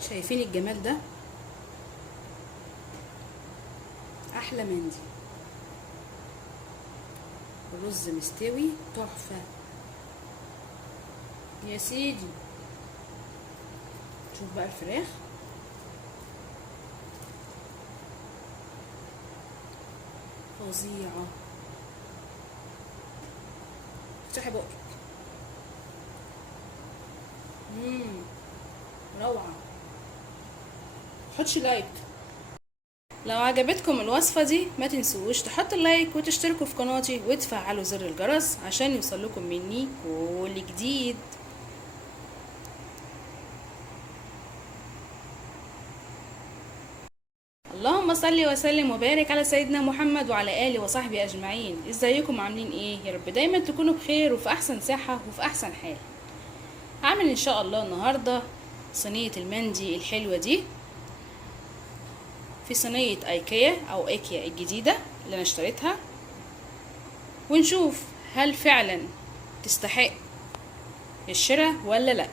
شايفين الجمال ده؟ احلى مندي. الرز مستوي تحفه يا سيدي. شوف بقى الفراخ، فظيعه. افتحي بقك. روعه. حطش لايك لو عجبتكم الوصفة دي. ما تنسوش تحطوا اللايك وتشتركوا في قناتي وتفعلوا زر الجرس عشان يوصلكم مني كل جديد. اللهم صل وسلم وبارك على سيدنا محمد وعلى آله وصحبه أجمعين. ازيكم عاملين ايه؟ يا رب دايما تكونوا بخير وفي أحسن صحة وفي أحسن حال. هعمل ان شاء الله النهاردة صينية المندي الحلوة دي في صينية ايكيا او ايكيا الجديدة اللي انا اشتريتها، ونشوف هل فعلا تستحق الشراء ولا لا.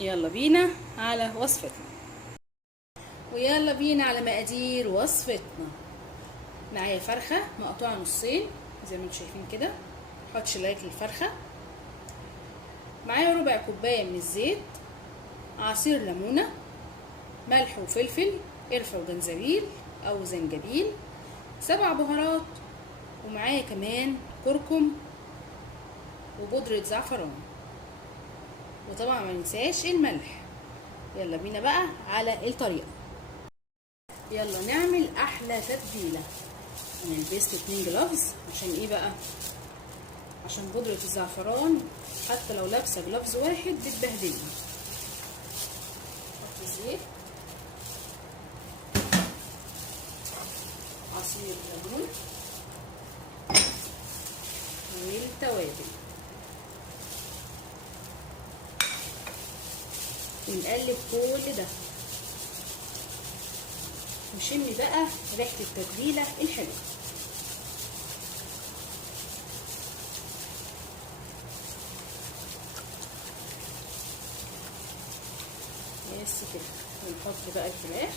يلا بينا على وصفتنا، ويلا بينا على مقادير وصفتنا. معايا فرخة مقطوعة نصين زي ما انتم شايفين كده، حطش لايك للفرخة. معايا ربع كوباية من الزيت، عصير ليمونة، ملح وفلفل، قرفة وجنزبيل او زنجبيل، 7 بهارات، ومعايا كمان كركم وبودرة زعفران، وطبعا ما ننساش الملح. يلا بينا بقى على الطريقة. يلا نعمل احلى تتبيلة. انا لبست 2 جلافز. عشان ايه بقى؟ عشان بودرة الزعفران حتى لو لابسة جلافز واحد بتبهدلني. حط زيت، عصير ليمون، والتوابل، ونقلب كل ده وشمي بقى ريحة التتبيلة الحلوة. بس كده. ونحط بقى الفراخ،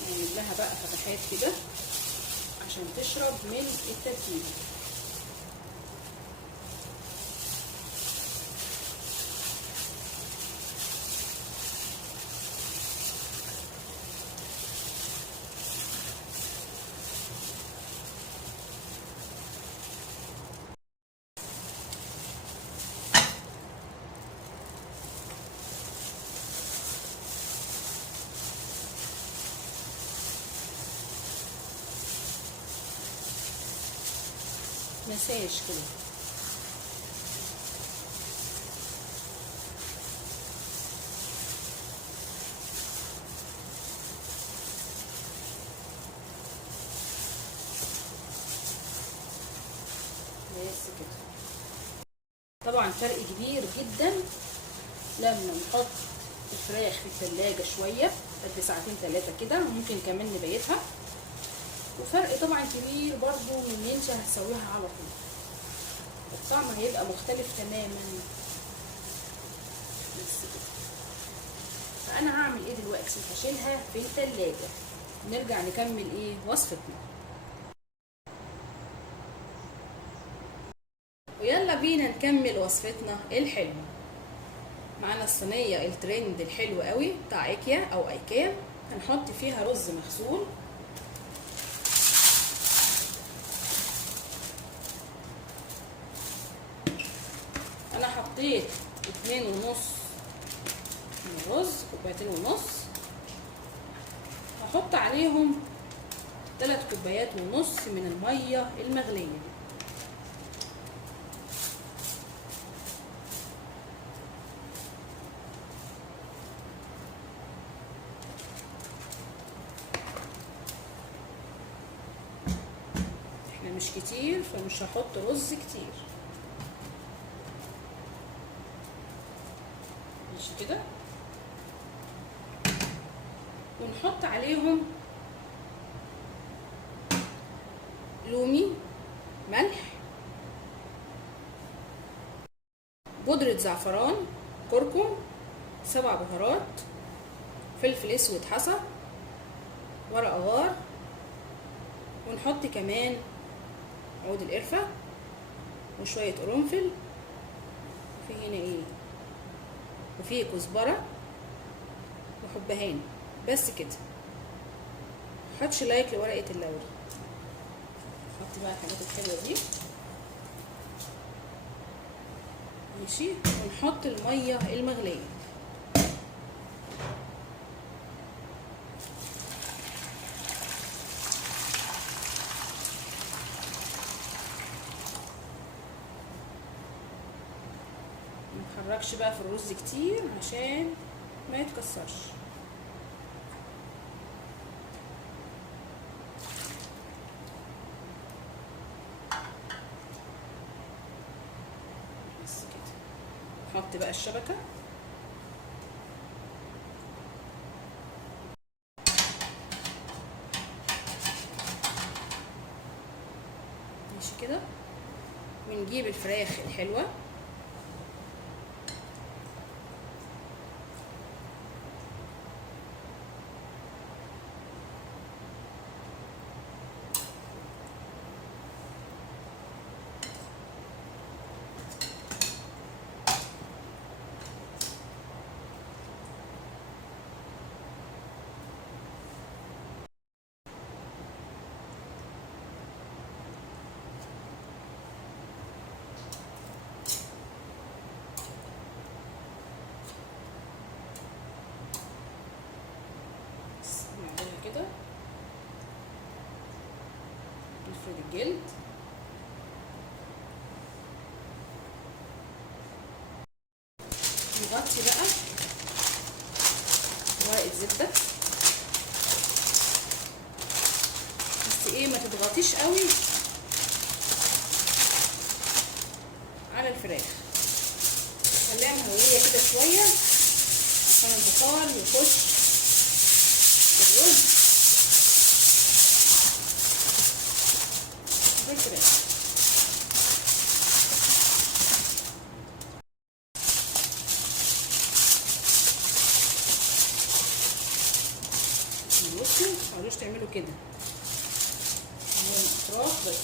نعمل لها بقى فتحات كده عشان تشرب من التتبيلة. مساج كده. بس كده. طبعا فرق كبير جدا لما نحط الفراخ في التلاجة شوية قد ساعتين 3 كده، ممكن كمان نبيتها. وفرق طبعا كبير برضو من ان انت هتسويها على طول، الطعم هيبقى مختلف تماما. بس كده. فانا هعمل ايه دلوقتي؟ هشيلها في التلاجة، نرجع نكمل ايه وصفتنا. ويلا بينا نكمل وصفتنا الحلوة. معانا الصينية الترند الحلو قوي بتاع ايكيا او ايكيا، هنحط فيها رز مغسول، انا حطيت 2.5 من الرز، 2.5 كوباية. هحط عليهم 3.5 كوبايات من المية المغلية. احنا مش كتير فمش هحط رز كتير. ماشي كده. ونحط عليهم لومي، ملح، بودرة زعفران، كركم، 7 بهارات، فلفل اسود حصى، ورق غار، ونحط كمان عود القرفة وشوية قرنفل، وفي هنا ايه، وفي كزبرة وحبهان. بس كده. متحطش لايك لورقة اللوري. نحط بقى الحاجات الحلوة دي ماشي، ونحط المية المغلية. متحركش بقى في الرز كتير عشان ما يتكسرش. بس كده. نحط بقى الشبكة. ماشي كده. ونجيب الفراخ الحلوة كده، نفرد الجلد. نغطي بقى ورقة زبدة، بس ايه، ما تضغطيش قوي على الفراخ، خليها مهوية كده شوية عشان البخار يخش في الرز بالفراخ. بصوا، متحاولوش تعملوا كده من الاطراف بس،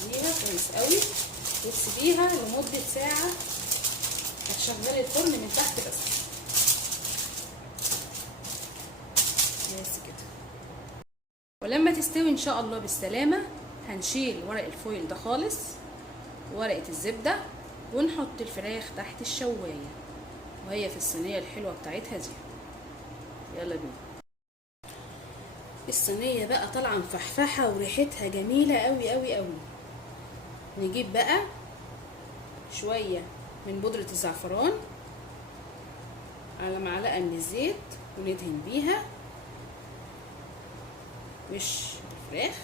خليها كويس قوي وتسيبيها لمدة ساعة. هتشغلي الفرن من تحت بس كده. ولما تستوي ان شاء الله بالسلامة هنشيل ورق الفويل ده خالص، ورقة الزبدة، ونحط الفراخ تحت الشواية وهي في الصينية الحلوة بتاعتها دي. يلا بينا. الصينية بقى طالعة مفحفحة وريحتها جميلة قوي قوي قوي. نجيب بقى شوية من بودرة الزعفران على معلقة من الزيت وندهن بيها وش الفراخ،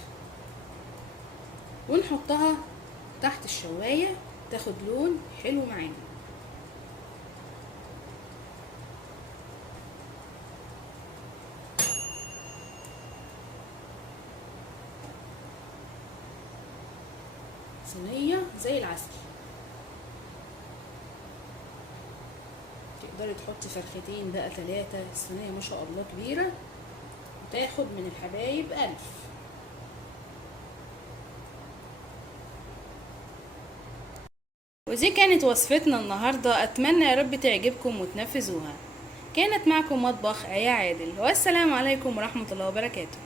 ونحطها تحت الشواية تاخد لون حلو معانا. صينية زي العسل. تقدري تحطي فرختين بقى 3. الصينية ما شاء الله كبيرة وتاخد من الحبايب 1000. ودي كانت وصفتنا النهاردة، أتمنى يا رب تعجبكم وتنفذوها. كانت معكم مطبخ آية عادل، والسلام عليكم ورحمة الله وبركاته.